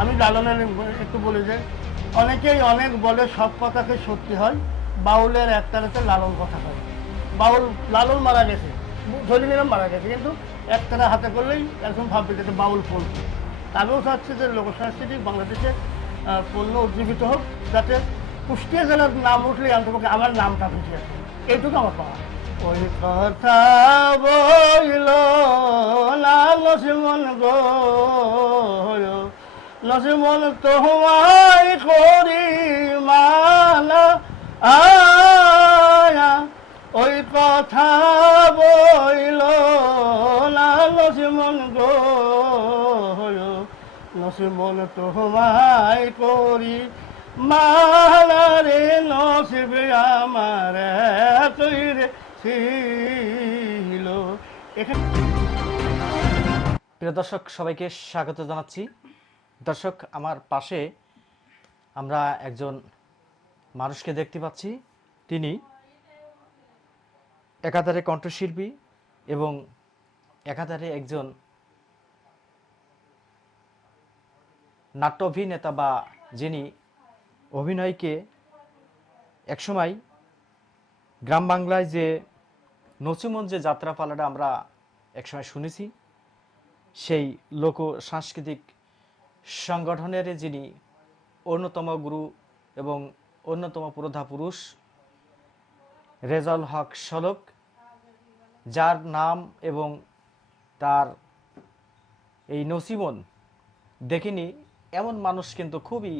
আমি লালনের একটু বলি যে অনেকেই অনেক বলে সব কথাকে সত্যি হয়, বাউলের একতারাতে লালন কথা হয়। বাউল লালন মারা গেছে, ধরে নিলাম মারা গেছে, কিন্তু একতারা হাতে করলেই এখন ভাববে যে এটা বাউল পণ্য। আমিও চাচ্ছি যে লোকসংস্কৃতি বাংলাদেশে পণ্য উজ্জীবিত হোক, যাতে কুষ্টিয়া জেলার নাম উঠলেই অন্তপক্ষে আমার নামটা ভেসে আসে, এইটুকু আমার পাওয়া। ওই কথা বইল না নসিমন গো, নসিমন তোমায় করি মানা আয়া, ওই কথা বইল না নসিমন গো, নসিমন তোমায় করি মানা রে, নসিব আমার তৈরি ছিল। এখানে প্রিয় দর্শক, সবাইকে স্বাগত জানাচ্ছি। দর্শক, আমার পাশে আমরা একজন মানুষকে দেখতে পাচ্ছি। তিনি একাধারে কণ্ঠশিল্পী এবং একাধারে একজন নাট্য অভিনেতা, বা যিনি অভিনয়কে একসময় গ্রাম বাংলায় যে নচিমন যে যাত্রাপালাটা আমরা একসময় শুনেছি, সেই লোক সাংস্কৃতিক সংগঠনের যিনি অন্যতম গুরু এবং অন্যতম প্রধা পুরুষ রেজাউল হক শলক, যার নাম এবং তার এই নচিমন দেখিনি এমন মানুষ কিন্তু খুবই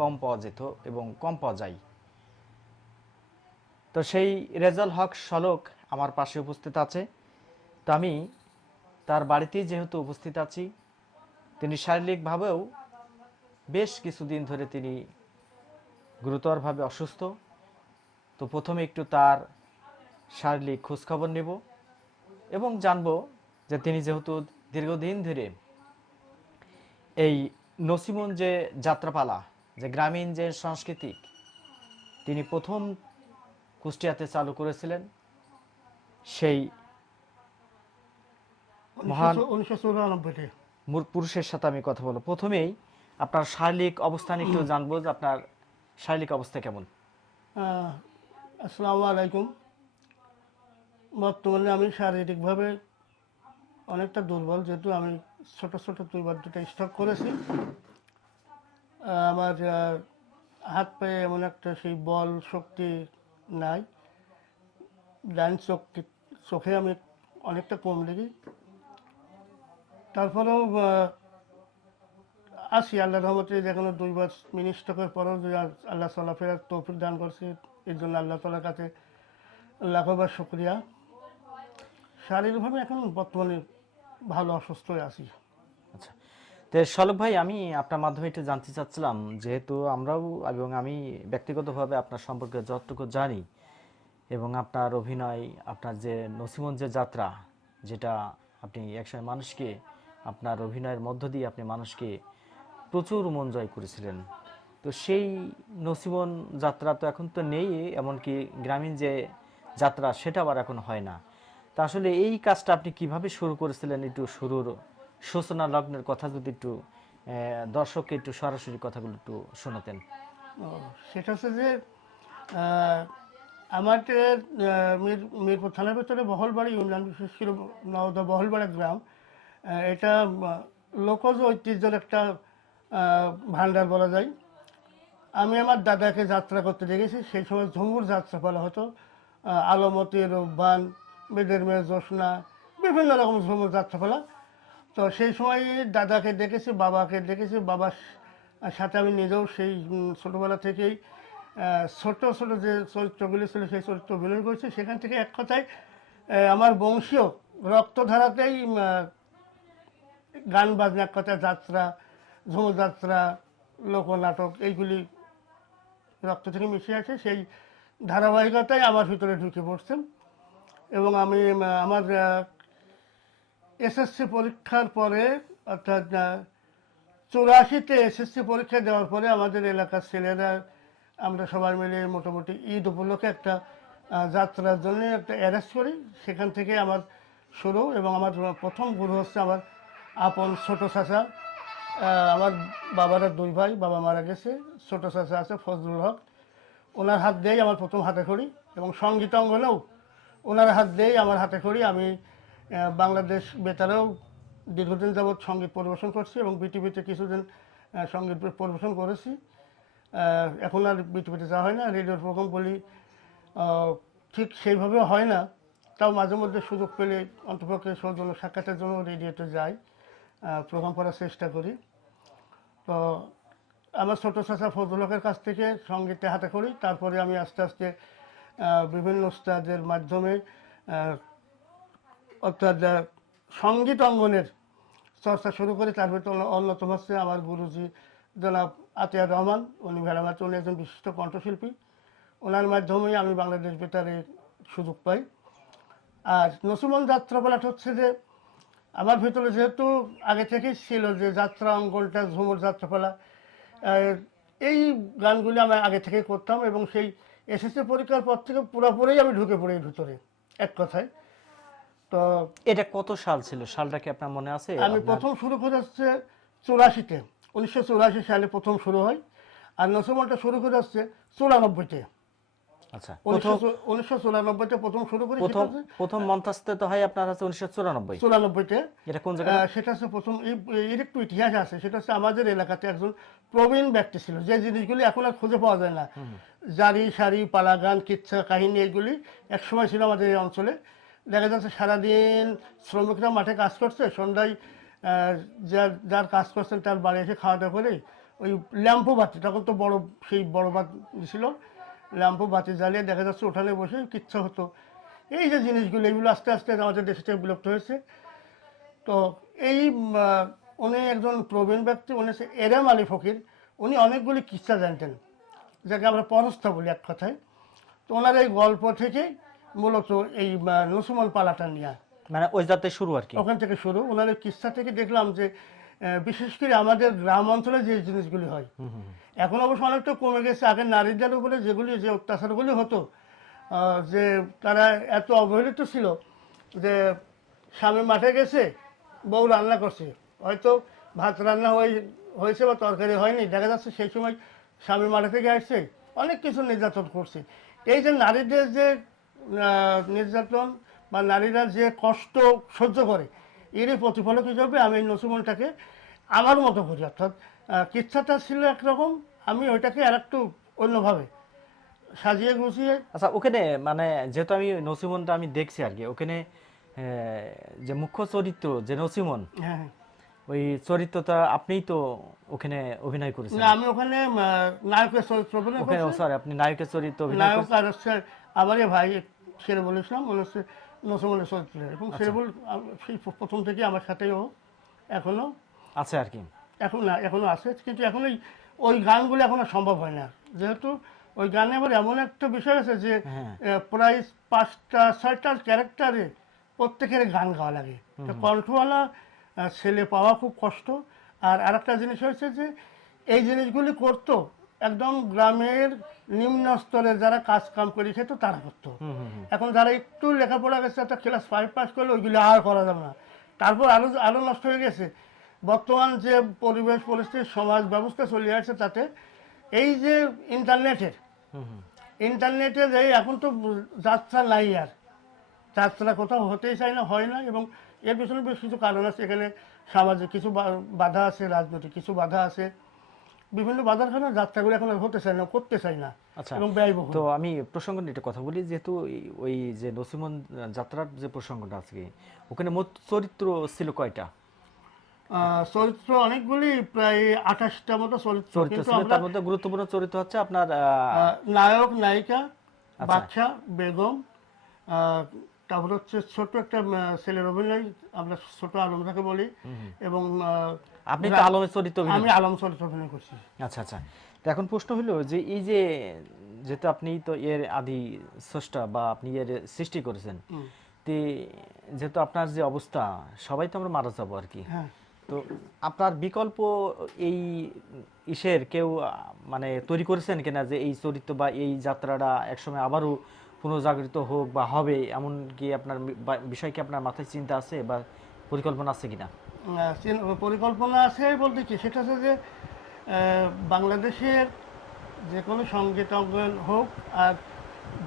কম পাওয়া যেত এবং কম পাওয়া যায়। তো সেই রেজাউল হক শলক আমার পাশে উপস্থিত আছে। তো আমি তার বাড়িতেই যেহেতু উপস্থিত আছি, তিনি শারীরিকভাবেও বেশ কিছুদিন ধরে তিনি গুরুতরভাবে অসুস্থ। তো প্রথমে একটু তার শারীরিক খোঁজখবর নেব এবং জানব যে তিনি যেহেতু দীর্ঘদিন ধরে এই নচিমন যে যাত্রাপালা, যে গ্রামীণ যে সাংস্কৃতিক, তিনি প্রথম কুষ্টিয়াতে চালু করেছিলেন, সেই মহান 1994-তে পুরুষের সাথে আমি কথা বলবো। প্রথমেই আপনার শারীরিক অবস্থান একটু জানবো, যে আপনার শারীরিক অবস্থা কেমন। আসসালামু আলাইকুম। বর্তমানে আমি শারীরিকভাবে অনেকটা দুর্বল, যেহেতু আমি ছোট ছোট দুইবার দুটো স্ট্রোক করেছি। আমার হাত পায়ে এমন একটা সেই বল শক্তি নাই, ডান চোখে আমি অনেকটা কম দেখি। তারপরেও আসি আল্লাহর রহমতে, যেখানে দুইবার মিনি স্ট্রোকের পরেও যে আল্লাহ চলাফেরার তৌফিক দান করছে, এর জন্য আল্লাহ তাআলার কাছে লাখবার শুকরিয়া। শারীরিকভাবে এখন বর্তমানে ভালো অসুস্থ হয়ে আছি। আচ্ছা, তো শলক ভাই, আমি আপনার মাধ্যমে একটু জানতে চাচ্ছিলাম, যেহেতু আমরাও এবং আমি ব্যক্তিগতভাবে আপনার সম্পর্কে যতটুকু জানি এবং আপনার অভিনয়, আপনার যে নচিমন যে যাত্রা, যেটা আপনি একসময় মানুষকে আপনার অভিনয়ের মধ্য দিয়ে আপনি মানুষকে প্রচুর মন জয় করেছিলেন। তো সেই নচিমন যাত্রা তো এখন তো নেই, এমনকি গ্রামীণ যে যাত্রা সেটা আবার এখন হয় না। তা আসলে এই কাজটা আপনি কিভাবে শুরু করেছিলেন, একটু শুরুর সূচনা লগ্নের কথা যদি একটু দর্শককে একটু সরাসরি কথাগুলো একটু শোনাতেন। সেটা হচ্ছে যে আমাদের মিরপুর থানার ভেতরে বহলবাড়ি ইউনিয়ন, বিশেষ করে নওদা বহলবাড়া গ্রাম, এটা লোকজ ঐতিহ্যের একটা ভাণ্ডার বলা যায়। আমি আমার দাদাকে যাত্রা করতে দেখেছি। সেই সময় ঝুমুর যাত্রা বলা হতো, আলমতি, রূপবান, বেদের মেয়ে জ্যোৎস্না, বিভিন্ন রকম ঝুমুর যাত্রাপালা। তো সেই সময় দাদাকে দেখেছি, বাবাকে দেখেছি, বাবার সাথে আমি নিজেও সেই ছোটোবেলা থেকেই ছোট ছোট যে চরিত্রগুলি ছিল সেই চরিত্র অভিনয় করেছি। সেখান থেকে এক কথায় আমার বংশীয় রক্তধারাতেই গান বাজনা, এক কথায় যাত্রা, ঝুমুর যাত্রা, লোকনাটক, এইগুলি রক্ত থেকে মিশে আছে। সেই ধারাবাহিকতাই আমার ভিতরে ঢুকে পড়ছে। এবং আমি আমার এসএসসি পরীক্ষার পরে, অর্থাৎ 84-তে এসএসসি পরীক্ষা দেওয়ার পরে আমাদের এলাকার ছেলেরা আমরা সবাই মিলে মোটামুটি ঈদ উপলক্ষে একটা যাত্রার জন্য একটা অ্যারেঞ্জ করি। সেখান থেকে আমার শুরু, এবং আমার প্রথম গুরু হচ্ছে আমার আপন ছোটো চাচা আমার বাবারা 2 ভাই, বাবা মারা গেছে। ছোট চাচা আছে ফজলুল হক, ওনার হাত দিয়েই আমার প্রথম হাতে খড়ি, এবং সঙ্গীতাঙ্গনেও ওনার হাত দিয়েই আমার হাতে খড়ি। আমি বাংলাদেশ বেতারেও দীর্ঘদিন যাবৎ সঙ্গীত পরিবেশন করছি এবং বিটিভিতে কিছুদিন সঙ্গীত পরিবেশন করেছি। এখন আর বিটিভিতে যাওয়া হয় না, রেডিওর প্রোগ্রাম বলি ঠিক সেইভাবে হয় না, তাও মাঝে মধ্যে সুযোগ পেলে অন্তপক্ষে সৌজন্য সাক্ষাতের জন্য রেডিওতে যাই, প্রোগ্রাম করার চেষ্টা করি। তো আমার ছোটো চাচা ফজলুল হকের কাছ থেকে সঙ্গীতে হাতে খড়ি, তারপরে আমি আস্তে আস্তে বিভিন্ন উস্তাদের মাধ্যমে অর্থাৎ সঙ্গীত অঙ্গনের চর্চা শুরু করি। তার ভিতরে অন্যতম হচ্ছে আমার গুরুজি জনাব আতিয়ার রহমান, উনি ভেড়ামাটি, উনি একজন বিশিষ্ট কণ্ঠশিল্পী। ওনার মাধ্যমেই আমি বাংলাদেশ বেতারে সুযোগ পাই। আর নসিমন যাত্রাপালাটা হচ্ছে যে আমার ভিতরে যেহেতু আগে থেকেই ছিল যে যাত্রা অঙ্গনটা, ঝুমুর যাত্রাপালা, এই গানগুলি আমি আগে থেকেই করতাম এবং সেই এসএসসি পরীক্ষার পর থেকে পুরোপুরি আমি ঢুকে পড়ি এর ভিতরে, এক কথায়। তো এটা কত সাল ছিল, সালটা কি আপনার মনে আছে? আমি প্রথম শুরু করে হচ্ছে 84-তে, 1984 সালে প্রথম শুরু হয়। আর নসিমনটা শুরু করে হচ্ছে 94-তে। আচ্ছা, 1994-তে প্রথম শুরু করি। প্রথম মঞ্চস্থ তো হয় আপনার হচ্ছে 94-তে। এটা কোন জায়গা? সেটা হচ্ছে প্রথম, এর একটু ইতিহাস আছে। সেটা হচ্ছে আমাদের এলাকাতে একজন প্রবীণ ব্যক্তি ছিল, যে জিনিসগুলি এখন আর খুঁজে পাওয়া যায় না, জারি সারি, পালা গান, কিচ্ছা কাহিনী, এইগুলি একসময় ছিল আমাদের এই অঞ্চলে। দেখা যাচ্ছে সারাদিন শ্রমিকরা মাঠে কাজ করছে, সন্ধ্যায় যার কাজ করছেন তার বাড়ি এসে খাওয়া দাওয়া করে ওই ল্যাম্পো বাতি, তখন তো বড়, সেই বড় বাতি ছিল, ল্যাম্পো বাতি জ্বালিয়ে দেখা যাচ্ছে উঠানে বসে কিচ্ছা হতো। এই যে জিনিসগুলো, এগুলো আস্তে আস্তে আমাদের দেশে থেকে বিলুপ্ত হয়েছে। তো এই উনি একজন প্রবীণ ব্যক্তি, উনি হচ্ছে এরাম আলী ফকির। উনি অনেকগুলি কিচ্ছা জানতেন, যাকে আমরা পরস্থা বলি এক কথায়। তো ওনার এই গল্প থেকে মূলত এই নসিমন পালাটা নিয়ে, মানে ওই যাতে শুরু আর কি, ওখান থেকে শুরু। ওনার এই কিচ্ছা থেকে দেখলাম যে বিশেষ করে আমাদের গ্রাম অঞ্চলে যে জিনিসগুলি হয়, এখন অবশ্য অনেকটা কমে গেছে। আগে নারীদের উপরে যেগুলি, যে অত্যাচারগুলি হতো, যে তারা এত অবহেলিত ছিল যে স্বামী মাঠে গেছে, বউ রান্না করছে, হয়তো ভাত রান্না হয়েছে বা তরকারি হয়নি, দেখা যাচ্ছে সেই সময় স্বামী মাঠে থেকে আসছে, অনেক কিছু নির্যাতন করছে। এই যে নারীদের যে নির্যাতন বা নারীরা যে কষ্ট সহ্য করে, এরই প্রতিফলক হিসেবে আমি এই নসিমনটাকে আমার মতো করি। অর্থাৎ কিচ্ছাটা ছিল একরকম, আমি ওইটাকে আর একটু অন্যভাবে সাজিয়ে গুছিয়ে। আচ্ছা, ওখানে মানে যেহেতু আমি নসিমনটা আমি দেখছি আর কি, ওখানে যে মুখ্য চরিত্র যে নসিমন, হ্যাঁ, ওই চরিত্রটা আপনিই তো ওখানে অভিনয় করেছেন? না, আমি ওখানে নায়কের চরিত্র অভিনয় ওখানে করছি। সরি, আপনি নায়কের চরিত্র অভিনয় নায়ক করেছেন। আর হচ্ছে আমারই ভাই শেরবুল ইসলাম, মনে হচ্ছে নসিমনের চরিত্র। এবং শেরবুল সেই প্রথম থেকে আমার সাথেও এখনো আছে আর কি। এখনো আছে, কিন্তু এখন ওই গানগুলো এখন আর সম্ভব হয় না, যেহেতু ওই গানে আবার এমন একটা বিষয় আছে যে প্রায় 5টা-6টা ক্যারেক্টারে প্রত্যেকের গান গাওয়া লাগে। তো কণ্ঠওয়ালা ছেলে পাওয়া খুব কষ্ট। আর আরেকটা জিনিস হয়েছে যে এই জিনিসগুলি করতো একদম গ্রামের নিম্ন স্তরে যারা কাজ কাম করে খেত তারা করতো। এখন যারা একটু লেখাপড়া গেছে, একটা ক্লাস 5 পাস করলে ওইগুলি আর করা যাবে না। তারপর আরও নষ্ট হয়ে গেছে বর্তমান যে পরিবেশ পরিস্থিতি, সমাজ ব্যবস্থা চলে আসছে, তাতে এই যে ইন্টারনেটের এই এখন তো যাত্রা নাই, আর যাত্রা কোথাও হতেই চায় না, হয় না। এবং এর পিছনে বেশ কিছু কারণ আছে। এখানে সামাজিক কিছু বাধা আছে, রাজনৈতিক কিছু বাধা আছে, বিভিন্ন বাধার কারণে যাত্রাগুলো এখন আর হতে চায় না, করতে চায় না। আচ্ছা, এবং ব্যয়বহুল। তো আমি প্রসঙ্গ নিয়ে একটা কথা বলি, যেহেতু ওই যে নসিমন যাত্রার যে প্রসঙ্গটা আছে, ওখানে মোট চরিত্র ছিল কয়টা? চরিত্র অনেকগুলি, প্রায় 28টা মতো চরিত্র। কিন্তু ছিল, তার মধ্যে গুরুত্বপূর্ণ চরিত্র হচ্ছে আপনার নায়ক, নায়িকা, বাচ্চা, বেগম, তারপর হচ্ছে ছোট একটা ছেলের অভিনয়, আমরা ছোট আলমটাকে বলি। এবং আপনি তো আলমের চরিত্র আমি আলম চরিত্র অভিনয় করছি। আচ্ছা আচ্ছা, তো এখন প্রশ্ন হলো যে এই যে যেহেতু আপনি তো এর আদি স্রষ্টা বা আপনি এর সৃষ্টি করেছেন, তো যেহেতু আপনার যে অবস্থা, সবাই তো আমরা মারা যাবো আর কি, তো আপনার বিকল্প এই ইসের কেউ মানে তৈরি করেছেন কিনা, যে এই চরিত্র বা এই যাত্রাটা একসময় আবারও পুনর্জাগৃত হোক বা হবে, এমন কি আপনার বিষয় কি আপনার মাথায় চিন্তা আছে বা পরিকল্পনা আছে কিনা? পরিকল্পনা আছে বলতে কি, সেটা হচ্ছে যে বাংলাদেশের যে কোনো সঙ্গীত অঙ্গন হোক আর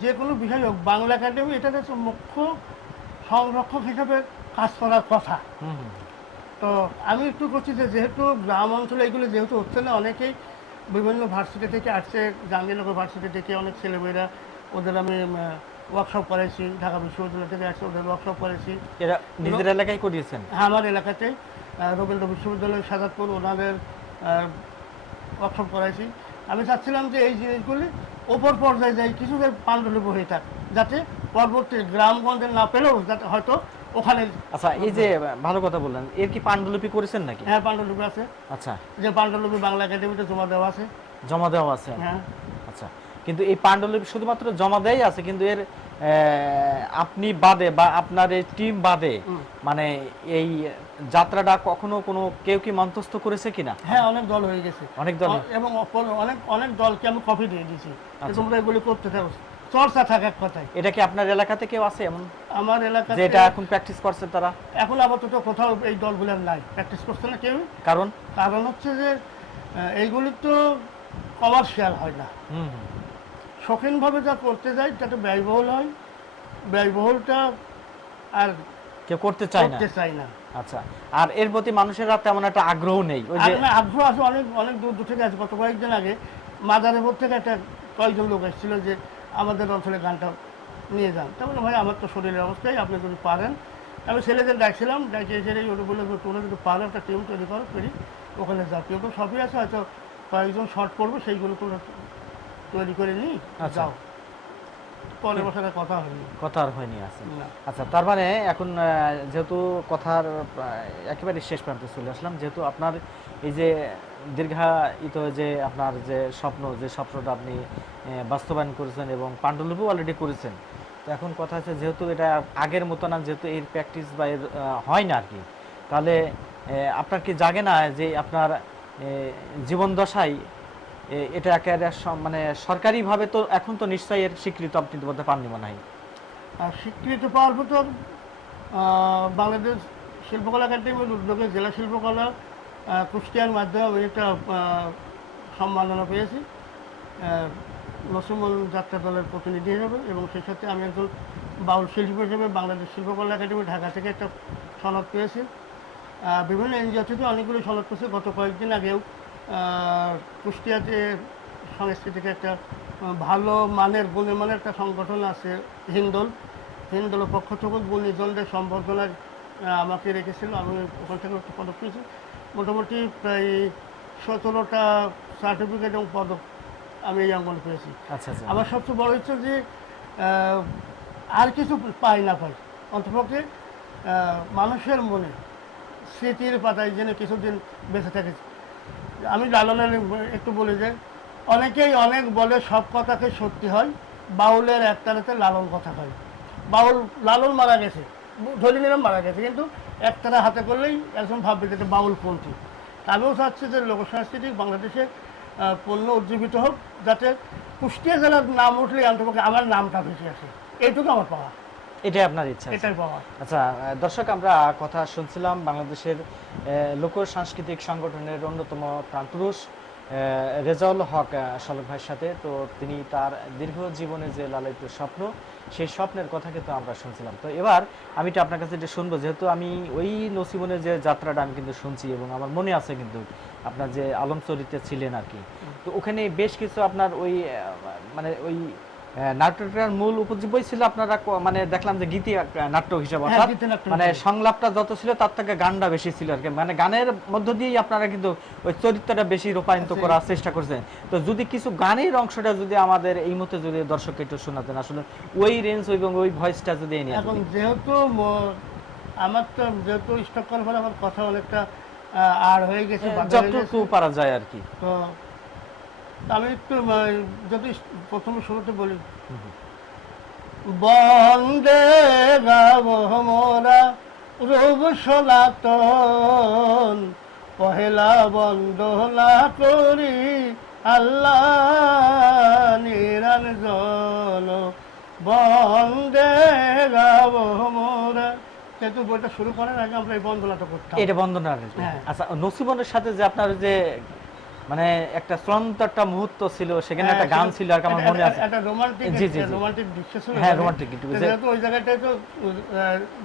যে কোনো বিষয় হোক, বাংলা একাডেমি এটার হচ্ছে মুখ্য সংরক্ষক হিসেবে কাজ করার কথা। হুম হুম। তো আমি একটু করছি যে যেহেতু গ্রাম অঞ্চলে এগুলো যেহেতু হচ্ছে না, অনেকেই বিভিন্ন ভার্সিটি থেকে আসছে, জাহাঙ্গীরনগর ভার্সিটি থেকে অনেক ছেলেমেয়েরা, ওদের আমি ওয়ার্কশপ করেছি, ঢাকা বিশ্ববিদ্যালয় থেকে আসছে, ওদের ওয়ার্কশপ করেছি। এরা নিজের এলাকায় করিয়েছেন? হ্যাঁ, আমার এলাকাতে রবীন্দ্র বিশ্ববিদ্যালয় সাজাদপুর ওনাদের ওয়ার্কশপ করাইছি। আমি চাচ্ছিলাম যে এই জিনিসগুলি ওপর পর্যায়ে যাই, কিছু পাণ্ডুলিপি হয়ে থাক, যাতে পরবর্তী গ্রামগঞ্জে না পেলেও যাতে হয়তো ওখানে। আচ্ছা, এই যে ভালো কথা বললেন, এর কি পাণ্ডুলিপি করেছেন নাকি? হ্যাঁ, পাণ্ডুলিপি আছে। আচ্ছা, যে পাণ্ডুলিপি বাংলা একাডেমিতে জমা দেওয়া আছে। জমা দেওয়া আছে? হ্যাঁ। আচ্ছা, কিন্তু এই পাণ্ডুলিপি শুধুমাত্র জমা দেওয়াই আছে, কিন্তু এর আপনি বাদে বা আপনার এই টিম বাদে মানে এই যাত্রাটা কখনো কোনো কেউ কি মঞ্চস্থ করেছে কিনা? হ্যাঁ, অনেক দল হয়ে গেছে, অনেক দল, এবং অনেক অনেক দলকে আমি কপি দিয়ে দিয়েছি, তোমরা এগুলি করতে থাকো, চর্চা থাক এক কথায়। এটা কি আপনার এলাকাতে কেউ আছে এমন আমার এলাকাতে যেটা এখন প্র্যাকটিস করছে তারা? এখন আপাতত কোথাও এই দলগুলোর নাই, প্র্যাকটিস করছে না কেউ। কারণ হচ্ছে যে এইগুলি তো কমার্শিয়াল হয় না, শৌখিনভাবে যা করতে যাই তাতে ব্যয়বহুল হয়, ব্যয়বহুলটা আর কেউ করতে চায় না। আচ্ছা, আর এর প্রতি মানুষের তেমন একটা আগ্রহ নেই। ওই যে আগ্রহ আছে, অনেক অনেক দূর দূর থেকে আছে। গত কয়েকদিন আগে মাদারীপুর থেকে একটা কয়েকজন লোক এসেছিল যে আমাদের অঞ্চলে গানটা নিয়ে যান। তারপরে ভাই আমার তো শরীরের অবস্থায়, আপনি যদি পারেন। আমি ছেলেদের ডাকছিলাম, ডাকে এসে ওটা বলে তোমরা যদি পারো একটা টিম তৈরি করো, করি ওখানে জাতীয় তো সবই আছে, হয়তো কয়েকজন শর্ট করবো, সেইগুলো তোমরা তৈরি করে নিই, যাও। পরের বছরের কথা হয়নি, কথা আর হয়নি আছে। আচ্ছা, তার মানে এখন যেহেতু কথার একেবারে শেষ প্রান্তে চলে আসলাম, যেহেতু আপনার এই যে দীর্ঘায়িত যে আপনার যে স্বপ্নটা আপনি বাস্তবায়ন করেছেন এবং পাণ্ডুলিপিও অলরেডি করেছেন, তো এখন কথা হচ্ছে যেহেতু এটা আগের মতো না, যেহেতু এর প্র্যাকটিস বা এর হয় না আর কি, তাহলে আপনার কি জাগে না যে আপনার জীবন দশায় এটা একেবারে মানে সরকারিভাবে তো এখন তো নিশ্চয়ই এর স্বীকৃতি আপনি বলতে পাননি মনে হয়? আর স্বীকৃতি পাওয়ার ভিতর বাংলাদেশ শিল্পকলা একাডেমির উদ্যোগে জেলা শিল্পকলা কুষ্টিয়ার মাধ্যমে আমি একটা সম্মাননা পেয়েছি নসিমুল যাত্রা দলের প্রতিনিধি হিসেবে, এবং সেই সাথে আমি একজন বাউল শিল্পী হিসেবে বাংলাদেশ শিল্পকলা একাডেমি ঢাকা থেকে একটা সনদ পেয়েছি। বিভিন্ন এনজিও থেকে অনেকগুলো সনদ পেয়েছি। গত কয়েকদিন আগেও কুষ্টিয়াতে সংস্কৃতিকে একটা ভালো মানের গুণমানের একটা সংগঠন আছে হিন্দোলের পক্ষ থেকে গুণীজনদের সম্বর্ধনায় আমাকে রেখেছিল। আমি ওখান থেকে একটা পদক পেয়েছি, মোটামুটি প্রায় 17টা সার্টিফিকেট এবং পদক আমি এই অঙ্গনে পেয়েছি। আচ্ছা, আমার সবচেয়ে বড় ইচ্ছা যে আর কিছু পাই না পাই, অন্তপক্ষে মানুষের মনে স্মৃতির পাতায় যেন কিছুদিন বেঁচে থাকে। আমি লালনের একটু বলি যে অনেকেই অনেক বলে সব কথাকে সত্যি হয়, বাউলের একতারাতে লালন কথা হয়। লালন মারা গেছে, ধরে নিলাম মারা গেছে, কিন্তু একতারা হাতে করলেই একজন ভাববে যে বাউল পন্থী। আমিও চাচ্ছি যে লোকসংস্কৃতি বাংলাদেশে পণ্য উজ্জীবিত হোক, যাতে কুষ্টিয়া জেলার নাম উঠলে অন্তপক্ষে আমার নামটা ভেসে আসে, এইটুকু আমার পাওয়া। এটাই আপনার ইচ্ছা? এটাই পাওয়া। আচ্ছা দর্শক, আমরা কথা শুনছিলাম বাংলাদেশের লোক সাংস্কৃতিক সংগঠনের অন্যতম প্রাণপুরুষ রেজাউল হক শলক ভাইয়ের সাথে। তো তিনি তার দীর্ঘ জীবনে যে লালিত স্বপ্ন, সেই স্বপ্নের কথা কিন্তু আমরা শুনছিলাম। তো এবার আমি এটা আপনার কাছে এটা শুনবো, যেহেতু আমি ওই নসিবনের যে যাত্রাটা আমি কিন্তু শুনছি এবং আমার মনে আছে কিন্তু আপনার যে আলম চরিত্রে ছিলেন আর কি। তো ওখানে বেশ কিছু আপনার ওই মানে ওই নাটকটার মূল উপজীব্যই ছিল আপনারা মানে দেখলাম যে গীতি নাট্য হিসেবে, অর্থাৎ মানে সংলাপটা যত ছিল তার থেকে গানটা বেশি ছিল আর কি, মানে গানের মধ্য দিয়েই আপনারা কিন্তু ওই চরিত্রটা বেশি রূপায়িত করার চেষ্টা করছেন। তো যদি কিছু গানের অংশটা যদি আমাদের এই মতে যদি দর্শককে একটু শোনাতেন, আসলে ওই রেঞ্জ এবং ওই ভয়েসটা যদি এনে। এখন যেহেতু আমার তো যেহেতু স্টক করার ফলে আমার কথা অনেকটা আর হয়ে গেছে, যতটুকু পারা যায় আর কি, তো আমি একটু যদি প্রথমে শুরুতে বলি, বন্দে গাব মোরা রূপ সনাতন, পহেলা বন্দনা করি আল্লাহ নিরঞ্জন, বন্দে গাব মোরা কিন্তু বইটা শুরু করার আগে আমরা এই বন্দনাটা করতাম। এটা বন্দনা। হ্যাঁ। আচ্ছা, নসিবনের সাথে যে আপনার যে মানে একটা চূড়ান্ত একটা মুহূর্ত ছিল, সেখানে একটা গান ছিল আর কি, আমার মনে আছে। একটা রোমান্টিক জি, জি, জি। রোমান্টিক দৃশ্য ছিল। হ্যাঁ, রোমান্টিক একটু যেহেতু ওই জায়গাটায় তো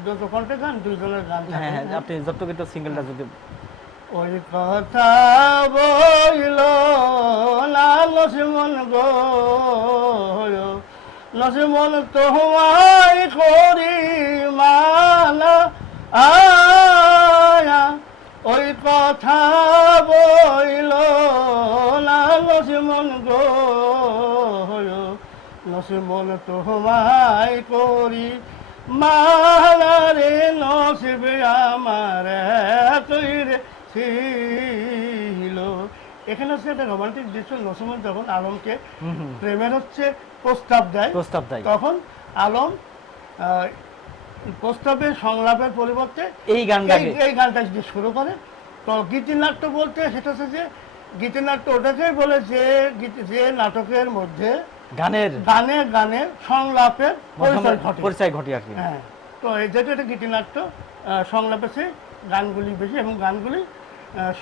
দুটো কণ্ঠে গান, দুইজনের গান থাকে। হ্যাঁ, হ্যাঁ, আপনি যতটুকু একটু সিঙ্গেলটা যদি ওই কথা বইল না নসিমন গো, নসিমন তোমায় করি মানা আয়া, ওই কথা বইল না নসিমন গো, নসিমন তোমায় করি মানা রে, নসিব আমার তৈরে ছিল। এখানে হচ্ছে একটা রোমান্টিক দৃশ্য। নসিমন যখন আলমকে প্রেমের হচ্ছে প্রস্তাব দেয়, তখন আলম প্রস্তাবের সংলাপের পরিবর্তে এই গানটা দিয়ে শুরু করে। তো গীতিনাট্য বলতে সেটা হচ্ছে যে গীতিনাট্য ওটাকেই বলে যে নাটকের মধ্যে গানে সংলাপের পরিচয় ঘটে আর কি। হ্যাঁ, তো যেটা এটা গীতিনাট্য, সংলাপে সে গানগুলি বেশি এবং গানগুলি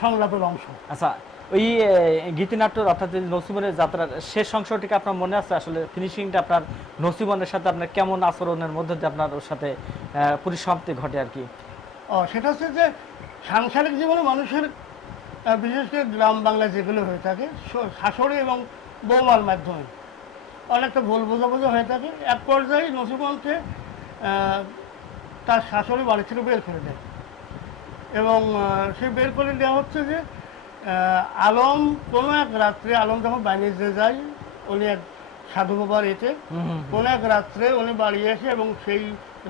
সংলাপের অংশ। আচ্ছা, ওই গীতিনাট্যর অর্থাৎ নসিবনের যাত্রার শেষ অংশটিকে আপনার মনে আছে? আসলে ফিনিশিংটা আপনার নসিবনের সাথে আপনার কেমন আচরণের মধ্যে দিয়ে আপনার ওর সাথে পরিসমাপ্তি ঘটে আর কি? সেটা হচ্ছে যে সাংসারিক জীবনে মানুষের বিশেষ করে গ্রাম বাংলায় যেগুলো হয়ে থাকে, শাশুড়ি এবং বৌমার মাধ্যমে অনেকটা ভুল বোঝাবুঝি হয়ে থাকে। এক পর্যায়ে নসিবনকে তার শাশুড়ি বাড়ি থেকে বের করে দেয় এবং সে বের করে দেওয়া হচ্ছে যে আলম কোনো এক রাত্রে, আলম যখন বাণিজ্যে যায়, উনি এক সাধু বাবার এতে কোনো এক রাত্রে উনি বাড়ি এসে, এবং সেই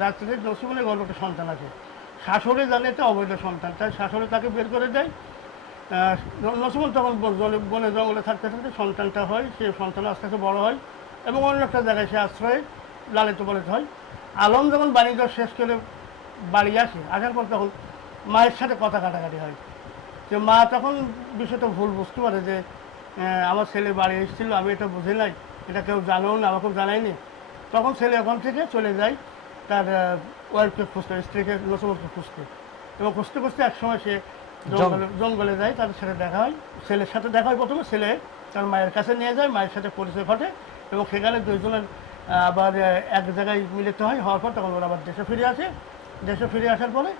রাত্রে নসিবনের গর্ভটা সন্তান আছে। শাশুড়ি জানে এটা অবৈধ সন্তান, তাই শাশুড়ি তাকে বের করে দেয়। নসিবন তখন বনে জঙ্গলে থাকতে থাকতে সন্তানটা হয়, সে সন্তান আস্তে আস্তে বড় হয় এবং অন্য একটা জায়গায় সে আশ্রয়ে লালিত পালিত হয়। আলম যখন বাণিজ্য শেষ করে বাড়ি আসে, আসার পর তখন মায়ের সাথে কথা কাটাকাটি হয়। যে মা তখন বিষয়টা ভুল বুঝতে পারে যে আমার ছেলে বাড়ি এসেছিল, আমি এটা বুঝি নাই, এটা কেউ জানেও না, আমাকেও জানায়নি। তখন ছেলে ওখান থেকে চলে যায় তার ওয়াইফকে খুঁজতে, স্ত্রীকে, নসিবনকে খুঁজতে, এবং খুঁজতে খুঁজতে একসময় সে জঙ্গলে যায়, তাদের সাথে দেখা হয়। ছেলের সাথে দেখা হয় প্রথমে, ছেলে তার মায়ের কাছে নিয়ে যায়, মায়ের সাথে পরিচয় ঘটে এবং সেখানে দুইজনের আবার এক জায়গায় মিলিত হয়। হওয়ার পর তখন ওরা আবার দেশে ফিরে আসে। দেশে ফিরে আসার পরে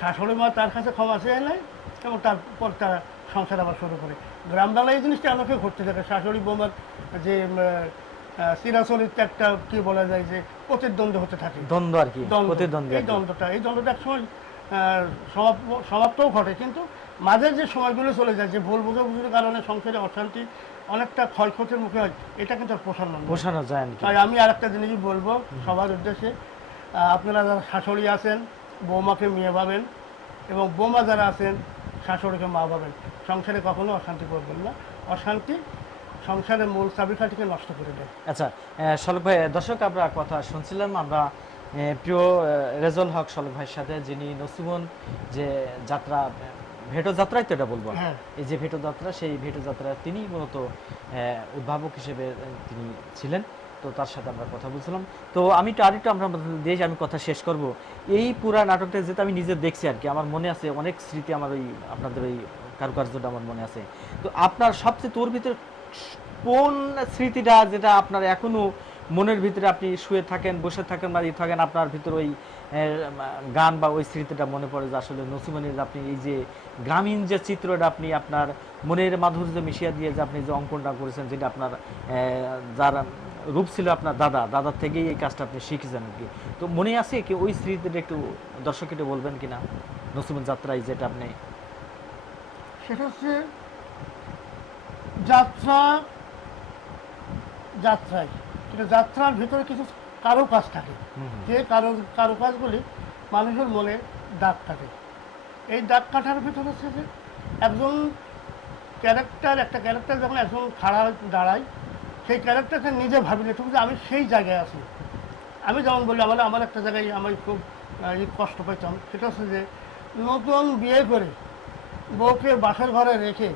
শাশুড়ি মা তার কাছে ক্ষমা চেয়ে নেয় এবং তারপর তারা সংসার আবার শুরু করে। গ্রাম বাংলায় এই জিনিসটা আমাকে ঘটতে থাকে। শাশুড়ি বৌমার যে চিরাচরিত একটা কি বলা যায় যে প্রতিদ্বন্দ্ব হতে থাকে, দ্বন্দ্ব আর কি, এই দ্বন্দ্বটা একসময় সমাপ্তও ঘটে, কিন্তু মাঝে যে সময়গুলো চলে যায়, যে ভুল বোঝাবুঝির কারণে সংসারে অশান্তি, অনেকটা ক্ষয়ক্ষতির মুখে হয়, এটা কিন্তু আর পোষানো যায় না। তাই আমি আরেকটা জিনিসই বলবো সবার উদ্দেশ্যে, আপনারা যারা শাশুড়ি আছেন বৌমাকে মেয়ে ভাবেন, এবং বৌমা যারা আছেন শাশুড়িকে মা ভাবেন। সংসারে কখনো অশান্তি করবেন না। অশান্তি সংসারের মূল চাবিকাঠিকে নষ্ট করে দেয়। আচ্ছা শলক ভাই, দর্শক আমরা কথা শুনছিলাম, আমরা প্রিয় রেজল হক শলক ভাইয়ের সাথে, যিনি নসিবন যে যাত্রা, ভেটো যাত্রাই তো এটা বলবো, এই যে ভেটো যাত্রা, সেই ভেটো যাত্রা তিনি মূলত উদ্ভাবক হিসেবে তিনি ছিলেন। তো তার সাথে আমরা কথা বলছিলাম। তো আমি তো আরেকটু আমরা দিয়ে আমি কথা শেষ করব। এই পুরা নাটকটা যেটা আমি নিজে দেখছি আর কি, আমার মনে আছে অনেক স্মৃতি, আমার ওই আপনাদের ওই কারুকার্যটা আমার মনে আছে। তো আপনার সবচেয়ে তোর ভিতরে কোন স্মৃতিটা যেটা আপনার এখনো মনের ভিতরে, আপনি শুয়ে থাকেন, বসে থাকেন বা থাকেন, আপনার ভিতরে ওই গান বা ওই স্মৃতিটা মনে পড়ে যে আসলে নসিবনের আপনি এই যে গ্রামীণ যে চিত্রটা আপনি আপনার মনের মাধুর্য মিশিয়ে দিয়ে যে আপনি যে অঙ্কনটা করেছেন, যেটা আপনার যার রূপ ছিল আপনার দাদার থেকেই এই কাজটা আপনি শিখেছেন আর কি। তো মনে আছে কি ওই স্মৃতিটা একটু দর্শক একটু বলবেন কিনা, নসিবন যাত্রায় যেটা আপনি? সেটা হচ্ছে যাত্রায় সেটা যাত্রার ভিতরে কিছু কারুকাজ থাকে, যে কারুকাজগুলি মানুষের মনে দাগ কাটে। এই দাগ কাটার ভিতরে হচ্ছে যে একটা ক্যারেক্টার যখন একজন খাড়া দাঁড়ায়, সেই ক্যারেক্টারটা নিজে ভাবি নিতে যে আমি সেই জায়গায় আছি। আমি যেমন বলি, আমার একটা জায়গায় আমি খুব কষ্ট পেতাম, সেটা হচ্ছে যে নতুন বিয়ে করে বউকে বাসার ঘরে রেখে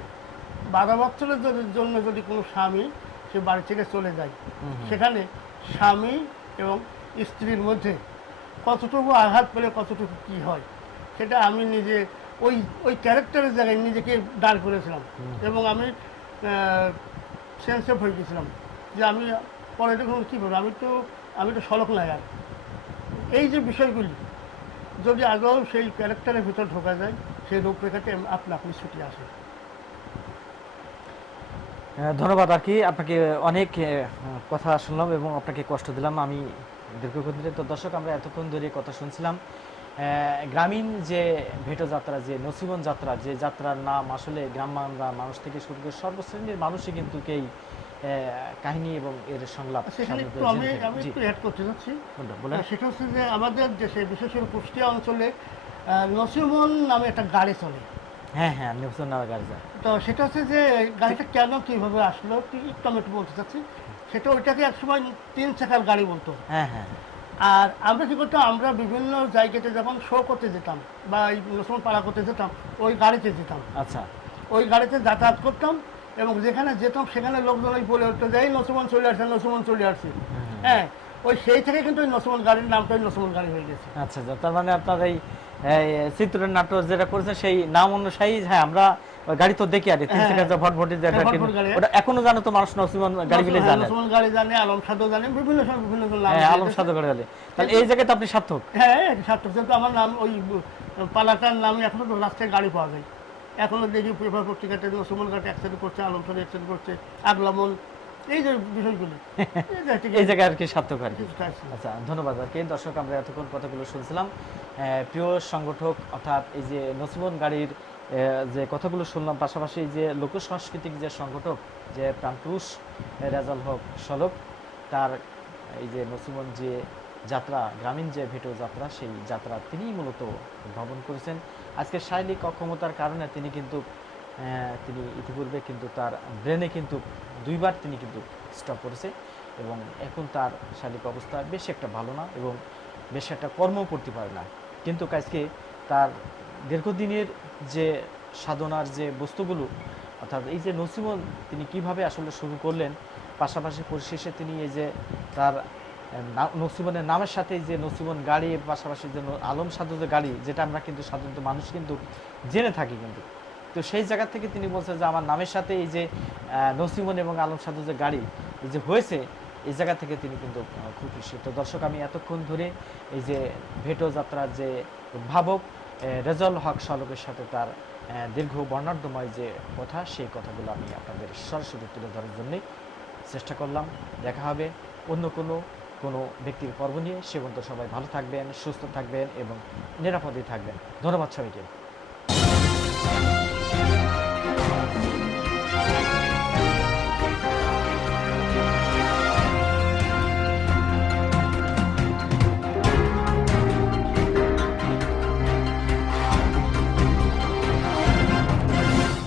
12 বছরের জন্য যদি কোনো স্বামী সে বাড়ি থেকে চলে যায়, সেখানে স্বামী এবং স্ত্রীর মধ্যে কতটুকু আঘাত পেলে কতটুকু কী হয় সেটা আমি নিজে ওই ওই ক্যারেক্টারের জায়গায় নিজেকে দাঁড় করেছিলাম এবং আমি সেন্সেপ হয়ে গেছিলাম যে আমি পরে দেখুন কী করবো, আমি তো সড়ক নায়ক। এই যে বিষয়গুলি যদি আগেও সেই ক্যারেক্টারের ভিতর ঢোকা যায়, সেই রূপরেখাতে আপনা আপনি ছুটে আসে। ধন্যবাদ আর কি আপনাকে অনেক কথা শুনলাম এবং আপনাকে কষ্ট দিলাম আমি দীর্ঘক্ষণ ধরে। তো দর্শক, আমরা এতক্ষণ ধরে কথা শুনছিলাম গ্রামীণ যে ভেটো যাত্রা, যে নসিবন যাত্রা, যে যাত্রার নাম আসলে গ্রাম্যরা মানুষ থেকে শুরু করে সর্বশ্রেণীর মানুষই কিন্তু এই কাহিনী এবং এর সংলাপ। সেখানে একটু আমি একটু অ্যাড করতে চাচ্ছি, সেটা হচ্ছে যে আমাদের দেশে বিশেষ করে কুষ্টিয়া অঞ্চলে নসিবন নামে একটা গাড়ি চলে। হ্যাঁ হ্যাঁ, নসিবন নামে গাড়ি যায়। তো সেটা হচ্ছে যে গাড়িটা কেন কীভাবে আসলো একটু আমি একটু বলতে চাচ্ছি। সেটা ওইটাকে একসময় 3 চাকার গাড়ি বলতো। হ্যাঁ হ্যাঁ। আর আমরা কী করতাম, আমরা বিভিন্ন জায়গাতে যখন শো করতে যেতাম বা এই নসিবন পাড়া করতে যেতাম, ওই গাড়িতে যেতাম। আচ্ছা। ওই গাড়িতে যাতায়াত করতাম এবং যেখানে যেতাম সেখানে লোকজন ওই বলে উঠতো যে এই নসিবন চলে আসছে, নসিবন চলে আসছে। হ্যাঁ, ওই সেই থেকে কিন্তু ওই নসিবন গাড়ির নামটা ওই নসিবন গাড়ি হয়ে গেছে। আচ্ছা, তার মানে আপনার এই চিত্রের নাটক যেটা করেছেন সেই নাম অনুযায়ী, হ্যাঁ আমরা ওই গাড়ি তো দেখি আর ভটভটি যেটা, ওটা এখনো জানো তো মানুষ নসিবন গাড়ি বলে জানে, নসিবন গাড়ি জানে, আলম সাধু জানে, বিভিন্ন সময় বিভিন্ন নাম। হ্যাঁ, আলম সাধু গাড়ি বলে। তাহলে এই জায়গায় তো আপনি সার্থক। হ্যাঁ, সার্থক। কিন্তু আমার নাম ওই পালাটার নামে এখনো তো রাস্তায় গাড়ি পাওয়া যায়। এখনো দেখি পেপার পত্রিকাতে নসিবন গাড়ি অ্যাক্সিডেন্ট করছে, আলম সাধু অ্যাক্সিডেন্ট করছে, আগলামন, এই যে বিষয়গুলি এই জায়গায় আর কি সার্থক আর কি। আচ্ছা, ধন্যবাদ আর কি। দর্শক, আমরা এতক্ষণ কথাগুলো শুনছিলাম প্রিয় সংগঠক অর্থাৎ এই যে নসিবন গাড়ির যে কথাগুলো শুনলাম, পাশাপাশি যে লোক সাংস্কৃতিক যে সংগঠক, যে প্রাণপুরুষ রেজাল হক শলভ, তার এই যে নসিবন যে যাত্রা, গ্রামীণ যে ভেটো যাত্রা, সেই যাত্রা তিনি মূলত উদ্ভাবন করেছেন। আজকে শারীরিক অক্ষমতার কারণে তিনি কিন্তু তিনি ইতিপূর্বে কিন্তু তার ব্রেনে কিন্তু 2বার তিনি কিন্তু স্ট্রোক করেছে এবং এখন তার শারীরিক অবস্থা বেশ একটা ভালো না এবং বেশ একটা কর্ম করতে পারে না। কিন্তু আজকে তার দীর্ঘদিনের যে সাধনার যে বস্তুগুলো, অর্থাৎ এই যে নসিবন তিনি কিভাবে আসলে শুরু করলেন, পাশাপাশি পরিশেষে তিনি এই যে তার নসিবনের নামের সাথে যে নসিবন গাড়ি, পাশাপাশি যে আলম সাধু যে গাড়ি, যেটা আমরা কিন্তু সাধারণত মানুষ কিন্তু জেনে থাকি, কিন্তু তো সেই জায়গা থেকে তিনি বলছেন যে আমার নামের সাথে এই যে নসিবন এবং আলম সাধু যে গাড়ি এই যে হয়েছে, এই জায়গা থেকে তিনি কিন্তু খুব খুশি। তো দর্শক, আমি এতক্ষণ ধরে এই যে ভেটো যাত্রার যে উদ্ভাবক রেজাল হক শলভের সাথে তার দীর্ঘ বর্ণাঢ্যময় যে কথা, সেই কথাগুলো আমি আপনাদের সরাসরি তুলে ধরার জন্যই চেষ্টা করলাম। দেখা হবে অন্য কোনো ব্যক্তির পর্ব নিয়ে। সে পর্যন্ত সবাই ভালো থাকবেন, সুস্থ থাকবেন এবং নিরাপদে থাকবেন। ধন্যবাদ সবাইকে।